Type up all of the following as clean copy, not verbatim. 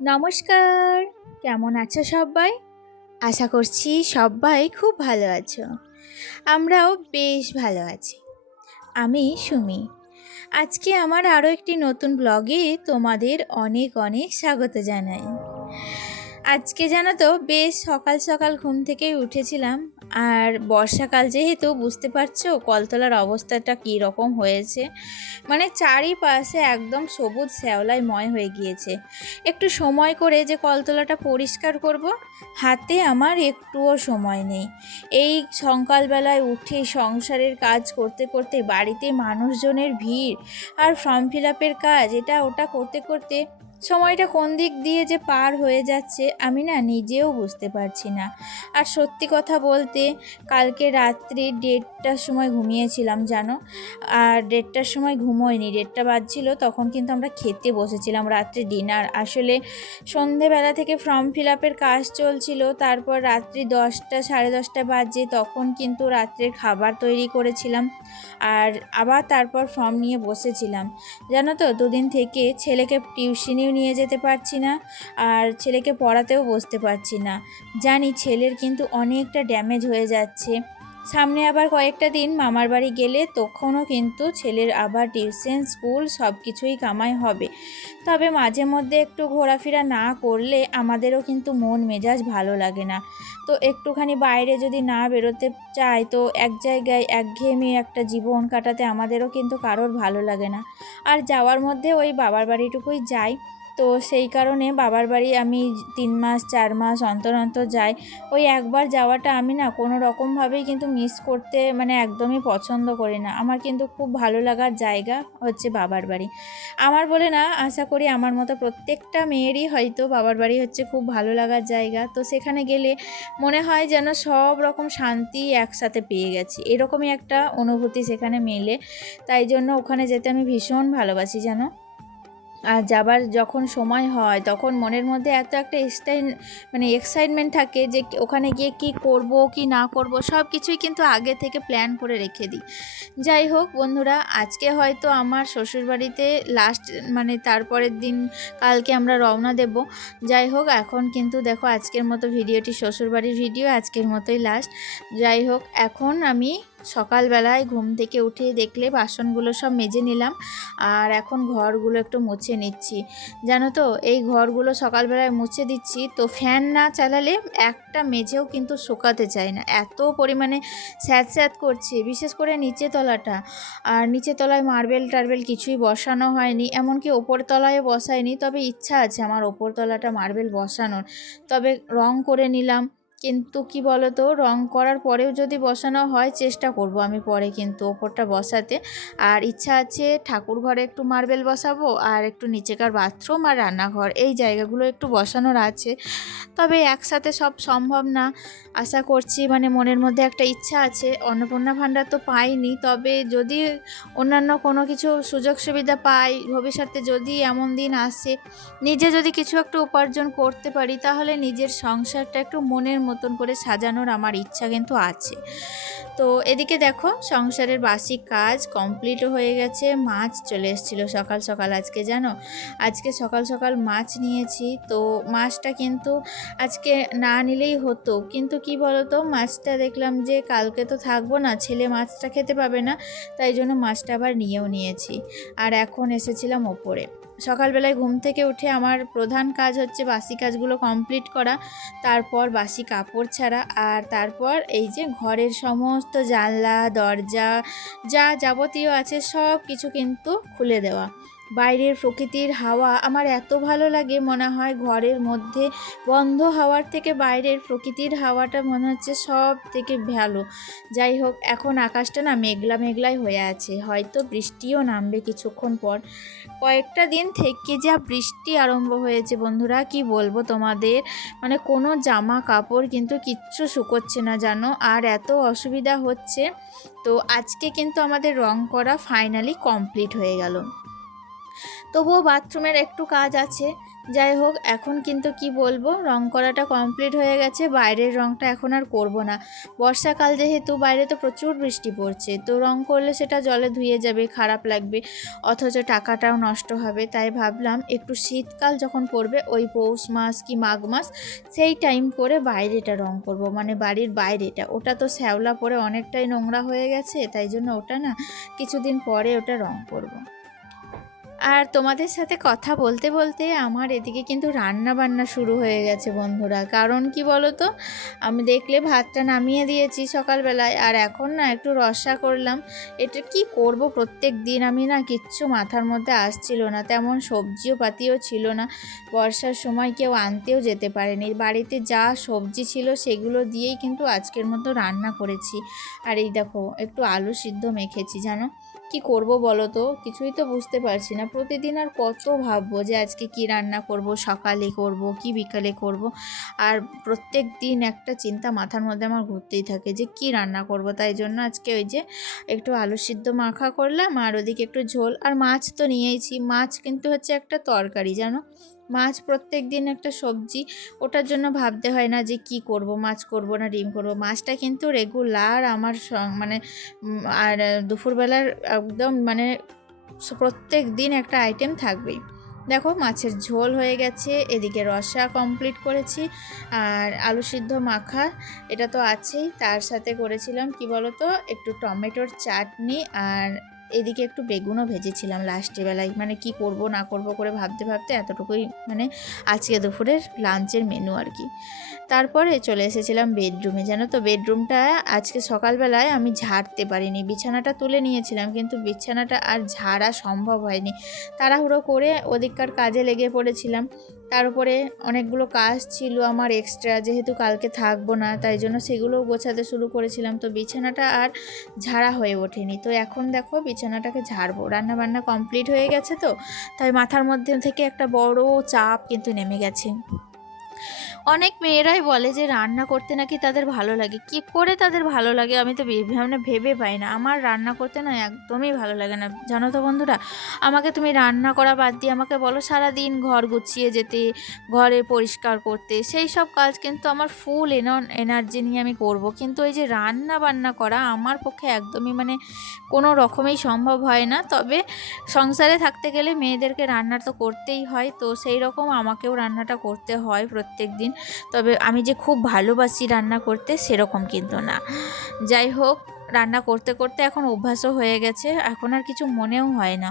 নমস্কার। কেমন আছো সবাই? আশা করছি সবাই খুব ভালো আছো। আমরাও বেশ ভালো আছি। আমি সুমি। আজকে আমার আরও একটি নতুন ব্লগে তোমাদের অনেক অনেক স্বাগত জানাই। আজকে জানো তো বেশ সকাল সকাল ঘুম থেকেই উঠেছিলাম। আর বর্ষাকাল যেহেতু বুঝতে পারছো কলতলার অবস্থাটা কী রকম হয়েছে, মানে চারিপাশে একদম সবুজ শ্যাওলায় হয়ে গিয়েছে। একটু সময় করে যে কলতলাটা পরিষ্কার করব, হাতে আমার একটুও সময় নেই। এই সকালবেলায় উঠে সংসারের কাজ করতে করতে বাড়িতে মানুষজনের ভিড় আর ফর্ম ফিল আপের কাজ এটা ওটা করতে করতে সময়টা কোন দিক দিয়ে যে পার হয়ে যাচ্ছে আমি না নিজেও বুঝতে পারছি না। আর সত্যি কথা বলতে কালকে রাত্রি 1:30টার সময় ঘুমিয়েছিলাম জানো। আর 1:30টার সময় ঘুমোয়নি, 1:30টা বাজছিল, তখন কিন্তু আমরা খেতে বসেছিলাম রাত্রে ডিনার। আসলে সন্ধেবেলা থেকে ফর্ম ফিল আপের কাজ চলছিল, তারপর রাত্রি 10টা 10:30 বাজে তখন কিন্তু রাত্রের খাবার তৈরি করেছিলাম। আর আবার তারপর ফর্ম নিয়ে বসেছিলাম। জানো তো দুদিন থেকে ছেলেকে টিউশনিও নিয়ে যেতে পারছি না, আর ছেলেকে পড়াতেও বসতে পারছি না। জানি ছেলের কিন্তু অনেকটা ড্যামেজ হয়ে যাচ্ছে। সামনে আবার কয়েকটা দিন মামার বাড়ি গেলে তখনও কিন্তু ছেলের আবার টিউশন স্কুল সব কিছুই কামাই হবে। তবে মাঝে মধ্যে একটু ঘোরাফেরা না করলে আমাদেরও কিন্তু মন মেজাজ ভালো লাগে না। তো একটুখানি বাইরে যদি না বেরোতে চাই তো এক জায়গায় একঘেয়েমি একটা জীবন কাটাতে আমাদেরও কিন্তু কারোর ভালো লাগে না। আর যাওয়ার মধ্যে ওই বাবার বাড়িটুকুই যাই। তো সেই কারণে বাবার বাড়ি আমি 3 মাস 4 মাস অন্তর অন্তর যাই। ওই একবার যাওয়াটা আমি না কোনো রকমভাবেই কিন্তু মিস করতে মানে একদমই পছন্দ করি না। আমার কিন্তু খুব ভালো লাগার জায়গা হচ্ছে বাবার বাড়ি। আমার বলে না, আশা করি আমার মতো প্রত্যেকটা মেয়েরই হয়তো বাবার বাড়ি হচ্ছে খুব ভালো লাগার জায়গা। তো সেখানে গেলে মনে হয় যেন সব রকম শান্তি একসাথে পেয়ে গেছি, এরকমই একটা অনুভূতি সেখানে মেলে। তাই জন্য ওখানে যেতে আমি ভীষণ ভালোবাসি জানো। আর যাবার যখন সময় হয় তখন মনের মধ্যে এত একটা এক্সাইটমেন্ট থাকে যে ওখানে গিয়ে কি করব কি না করব সব কিছুই কিন্তু আগে থেকে প্ল্যান করে রেখে দিই। যাই হোক বন্ধুরা, আজকে হয়তো আমার শ্বশুরবাড়িতে লাস্ট, মানে তারপরের দিন কালকে আমরা রওনা দেব। যাই হোক এখন কিন্তু দেখো আজকের মতো ভিডিওটি শ্বশুরবাড়ির ভিডিও আজকের মতোই লাস্ট। যাই হোক এখন আমি সকালবেলায় ঘুম থেকে উঠে দেখলে বাসনগুলো সব মেজে নিলাম, আর এখন ঘরগুলো একটু মুছে নিচ্ছি। জানো তো এই ঘরগুলো সকালবেলায় মুছে দিচ্ছি তো ফ্যান না চালালে একটা মেঝেও কিন্তু শুকাতে চায় না, এত পরিমাণে স্যাঁত স্যাঁত করছে, বিশেষ করে নিচে তলাটা। আর নিচে তলায় মার্বেল টার্বেল কিছুই বসানো হয়নি, এমনকি ওপর তলায় বসায়নি, তবে ইচ্ছা আছে আমার ওপর তলাটা মার্বেল বসানোর। তবে রং করে নিলাম, কিন্তু কি বলো তো রং করার পরেও যদি বসানো হয় চেষ্টা করব আমি পরে কিন্তু ওপরটা বসাতে। আর ইচ্ছা আছে ঠাকুর ঘরে একটু মার্বেল বসাবো, আর একটু নিচেকার বাথরুম আর রান্নাঘর এই জায়গাগুলো একটু বসানোর আছে। তবে একসাথে সব সম্ভব না। আশা করছি, মানে মনের মধ্যে একটা ইচ্ছা আছে, অন্নপূর্ণা ভাণ্ডার তো পাইনি, তবে যদি অন্যান্য কোনো কিছু সুযোগ সুবিধা পাই ভবিষ্যতে, যদি এমন দিন আসে নিজে যদি কিছু একটু উপার্জন করতে পারি তাহলে নিজের সংসারটা একটু মনের মতন করে সাজানোর আমার ইচ্ছা কিন্তু আছে। তো এদিকে দেখো সংসারের বাসি কাজ কমপ্লিট হয়ে গেছে। মাছ চলে এসেছিলো সকাল সকাল আজকে জানো। আজকে সকাল সকাল মাছ নিয়েছি, তো মাছটা কিন্তু আজকে না নিলেই হতো, কিন্তু কি বলতো মাছটা দেখলাম যে কালকে তো থাকবো না, ছেলে মাছটা খেতে পাবে না, তাই জন্য মাছটা আবার নিয়েও নিয়েছি। আর এখন এসেছিলাম ওপরে। সকালবেলায় ঘুম থেকে উঠে আমার প্রধান কাজ হচ্ছে বাসি কাজগুলো কমপ্লিট করা, তারপর বাসি কাপড় ছাড়া, আর তারপর এই যে ঘরের সমস্ত জানলা দরজা যা যাবতীয় আছে সব কিছু কিন্তু খুলে দেওয়া। বাইরের প্রকৃতির হাওয়া আমার এত ভালো লাগে, মনে হয় ঘরের মধ্যে বন্ধ হাওয়ার থেকে বাইরের প্রকৃতির হাওয়াটা মনে হচ্ছে সব থেকে ভালো। যাই হোক এখন আকাশটা না মেঘলা মেঘলাই হয়ে আছে, হয়তো বৃষ্টিও নামবে কিছুক্ষণ পর। কয়েকটা দিন থেকে যা বৃষ্টি আরম্ভ হয়েছে বন্ধুরা, কি বলবো তোমাদের, মানে কোনো জামা কাপড় কিন্তু কিচ্ছু শুকোচ্ছে না জানো, আর এত অসুবিধা হচ্ছে। তো আজকে কিন্তু আমাদের রং করা ফাইনালি কমপ্লিট হয়ে গেল। তবুও বাথরুমের একটু কাজ আছে, যাই হোক, এখন কিন্তু কি বলবো, রং করাটা কমপ্লিট হয়ে গেছে। বাইরের রংটা এখন আর করব না। বর্ষাকাল যেহেতু, বাইরে তো প্রচুর বৃষ্টি পড়ছে, তো রং করলে সেটা জলে ধুয়ে যাবে, খারাপ লাগবে, অথচ টাকাটাও নষ্ট হবে। তাই ভাবলাম একটু শীতকাল যখন পড়বে, ওই পৌষ মাস কি মাঘ মাস, সেই টাইম করে বাইরেটা রং করব, মানে বাড়ির বাইরেটা। ওটা তো শ্যাওলা পড়ে অনেকটাই নোংরা হয়ে গেছে, তাই জন্য ওটা না কিছুদিন পরে ওটা রং করব। আর তোমাদের সাথে কথা বলতে বলতে আমার এদিকে কিন্তু রান্না বান্না শুরু হয়ে গেছে বন্ধুরা। কারণ কি বলো তো, আমি দেখলে ভাতটা নামিয়ে দিয়েছি সকালবেলায়, আর এখন না একটু রসা করলাম। এটা কি করব, প্রত্যেক দিন আমি না কিচ্ছু মাথার মধ্যে আসছিল না, তেমন সবজিও পাতিও ছিল না। বর্ষার সময় কেউ আনতেও যেতে পারেনি, বাড়িতে যা সবজি ছিল সেগুলো দিয়েই কিন্তু আজকের মতো রান্না করেছি। আর এই দেখো, একটু আলু সিদ্ধ মেখেছি জানো। কি করব বলো তো, কিছুই তো বুঝতে পারছি না। প্রতিদিন আর কত ভাববো যে আজকে কি রান্না করব, সকালে করব কি বিকালে করব, আর প্রত্যেক দিন একটা চিন্তা মাথার মধ্যে আমার ঘুরতেই থাকে যে কি রান্না করব। তাই জন্য আজকে ওই যে একটু আলু সিদ্ধ মাখা করলাম, আর ওদিকে একটু ঝোল, আর মাছ তো নিয়েইছি। মাছ কিন্তু হচ্ছে একটা তরকারি জানো, মাছ প্রত্যেক দিন একটা সবজি, ওটার জন্য ভাবতে হয় না যে কি করব, মাছ করব না ডিম করব। মাছটা কিন্তু রেগুলার আমার মানে আর দুপুরবেলার একদম মানে প্রত্যেক দিন একটা আইটেম থাকবেই। দেখো, মাছের ঝোল হয়ে গেছে, এদিকে রসা কমপ্লিট করেছি, আর আলু সিদ্ধ মাখা এটা তো আছেই। তার সাথে করেছিলাম কি বলো তো, একটু টমেটোর চাটনি, আর এদিকে একটু বেগুনও ভেজেছিলাম লাস্টে বেলায়। মানে কি করব না করব করে ভাবতে ভাবতে এতটুকুই মানে আজকে দুপুরের লাঞ্চের মেনু আর কি। তারপরে চলে এসেছিলাম বেডরুমে। জানো তো, বেডরুমটা আজকে সকালবেলায় আমি ঝাড়তে পারিনি, বিছানাটা তুলে নিয়েছিলাম কিন্তু বিছানাটা আর ঝাড়া সম্ভব হয়নি। তাড়াহুড়ো করে ওদিককার কাজে লেগে পড়েছিলাম। তার উপরে অনেকগুলো কাজ ছিল আমার এক্সট্রা, যেহেতু কালকে থাকবো না, তাই জন্য সেগুলোও গোছাতে শুরু করেছিলাম। তো বিছানাটা আর ঝাড়া হয়ে ওঠেনি। তো এখন দেখো বিছানাটাকে ঝাড়বো, রান্নাবান্না কমপ্লিট হয়ে গেছে তো, তাই মাথার মধ্যে থেকে একটা বড় চাপ কিন্তু নেমে গেছে। অনেক মেয়েরাই বলে যে রান্না করতে নাকি তাদের ভালো লাগে। কি করে তাদের ভালো লাগে আমি তো মানে ভেবে পাই না। আমার রান্না করতে না একদমই ভালো লাগে না জানো তো বন্ধুরা। আমাকে তুমি রান্না করা বাদ দিয়ে আমাকে বলো সারাদিন ঘর গুছিয়ে যেতে, ঘরে পরিষ্কার করতে, সেই সব কাজ কিন্তু আমার ফুল এনার্জি নিয়ে আমি করব। কিন্তু এই যে রান্না বান্না করা আমার পক্ষে একদমই মানে কোনো রকমেই সম্ভব হয় না। তবে সংসারে থাকতে গেলে মেয়েদেরকে রান্না তো করতেই হয়, তো সেই রকম আমাকেও রান্নাটা করতে হয় প্রত্যেক দিন। তবে আমি যে খুব ভালোবাসি রান্না করতে সেরকম কিন্তু না। যাই হোক, রান্না করতে করতে এখন অভ্যাসও হয়ে গেছে, এখন আর কিছু মনেও হয় না।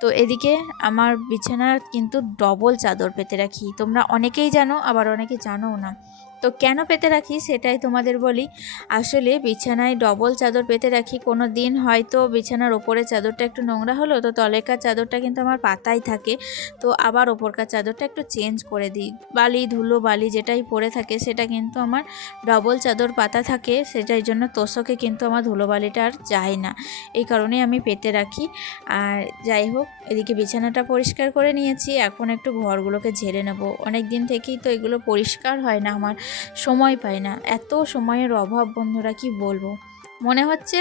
তো এদিকে আমার বিছানার কিন্তু ডবল চাদর পেতে রাখি। তোমরা অনেকেই জানো, আবার অনেকে জানোও না। তো কেন পেতে রাখি সেটাই তোমাদের বলি। আসলে বিছানায় ডবল চাদর পেতে রাখি, কোনো দিন হয়তো বিছানার ওপরের চাদরটা একটু নোংরা হলো, তো তলেকার চাদরটা কিন্তু আমার পাতাই থাকে। তো আবার ওপরকার চাদরটা একটু চেঞ্জ করে দিই। বালি ধুলো বালি যেটাই পড়ে থাকে সেটা কিন্তু আমার ডবল চাদর পাতা থাকে, সেটার জন্য তোষকে কিন্তু আমার ধুলোবালিটা আর যায় না। এই কারণেই আমি পেতে রাখি। আর যাই হোক, এদিকে বিছানাটা পরিষ্কার করে নিয়েছি, এখন একটু ঘরগুলোকে ঝেড়ে নেব। অনেক দিন থেকেই তো এগুলো পরিষ্কার হয় না, আমার সময় পাই না, এত সময়ের অভাব বন্ধুরা কি বলবো। মনে হচ্ছে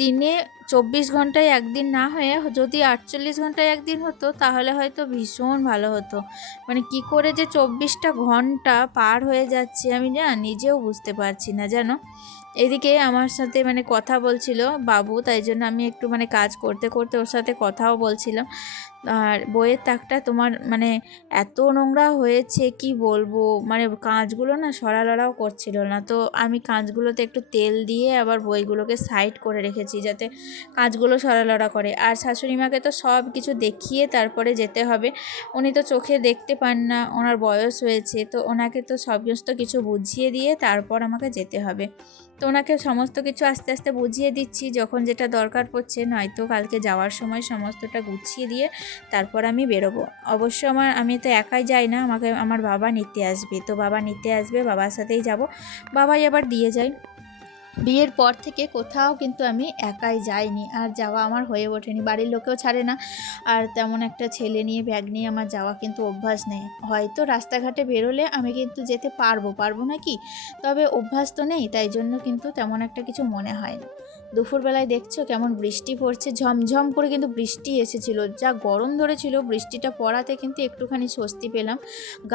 দিনে 24 ঘন্টায় একদিন না হয়ে যদি 48 ঘন্টায় একদিন হতো তাহলে হয়তো ভীষণ ভালো হতো। মানে কি করে যে 24টা ঘন্টা পার হয়ে যাচ্ছে আমি না নিজেও বুঝতে পারছি না জানো। এদিকে আমার সাথে মানে কথা বলছিল বাবু, তাই জন্য আমি একটু মানে কাজ করতে করতে ওর সাথে কথাও বলছিলাম। আর বইয়ের তাকটা তোমার মানে এত নোংরা হয়েছে কি বলবো, মানে কাঁচগুলো না সরালড়াও করছিল না। তো আমি কাঁচগুলোতে একটু তেল দিয়ে আবার বইগুলোকে সাইড করে রেখেছি যাতে কাঁচগুলো সরালড়া করে। আর শাশুড়ি মাকে তো সব কিছু দেখিয়ে তারপরে যেতে হবে, উনি তো চোখে দেখতে পান না, ওনার বয়স হয়েছে, তো ওনাকে তো সমস্ত কিছু বুঝিয়ে দিয়ে তারপর আমাকে যেতে হবে। তো ওনাকে সমস্ত কিছু আস্তে আস্তে বুঝিয়ে দিচ্ছি যখন যেটা দরকার পড়ছে, নয়তো কালকে যাওয়ার সময় সমস্তটা গুছিয়ে দিয়ে তারপর আমি বেরোবো। অবশ্য আমি তো একাই যাই না, আমাকে আমার বাবা নিতে আসবে। তো বাবা নিতে আসবে, বাবার সাথেই যাব। বাবাই আবার দিয়ে যায়। বিয়ের পর থেকে কোথাও কিন্তু আমি একাই যাইনি, আর যাওয়া আমার হয়ে ওঠেনি, বাড়ির লোকেও ছাড়ে না। আর তেমন একটা ছেলে নিয়ে ব্যাগ নিয়ে আমার যাওয়া কিন্তু অভ্যাস নেই। হয়তো রাস্তাঘাটে বেরোলে আমি কিন্তু যেতে পারবো না কি, তবে অভ্যাস তো নেই, তাই জন্য কিন্তু তেমন একটা কিছু মনে হয় না। দুপুরবেলায় দেখছো কেমন বৃষ্টি পড়ছে, ঝমঝম করে কিন্তু বৃষ্টি এসেছিল। যা গরম ধরেছিল বৃষ্টিটা পড়াতে কিন্তু একটুখানি স্বস্তি পেলাম।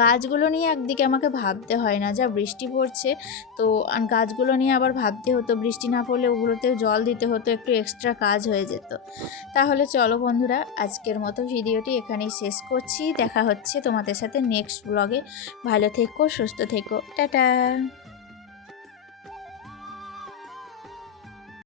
গাছগুলো নিয়ে একদিকে আমাকে ভাবতে হয় না, যা বৃষ্টি পড়ছে তো গাছগুলো নিয়ে আবার ভাবতে হতো, বৃষ্টি না পড়লে ওগুলোতেও জল দিতে হতো, একটু এক্সট্রা কাজ হয়ে যেত। তাহলে চলো বন্ধুরা, আজকের মতো ভিডিওটি এখানেই শেষ করছি। দেখা হচ্ছে তোমাদের সাথে নেক্সট ব্লগে। ভালো থেকো, সুস্থ থেকো, টাটা।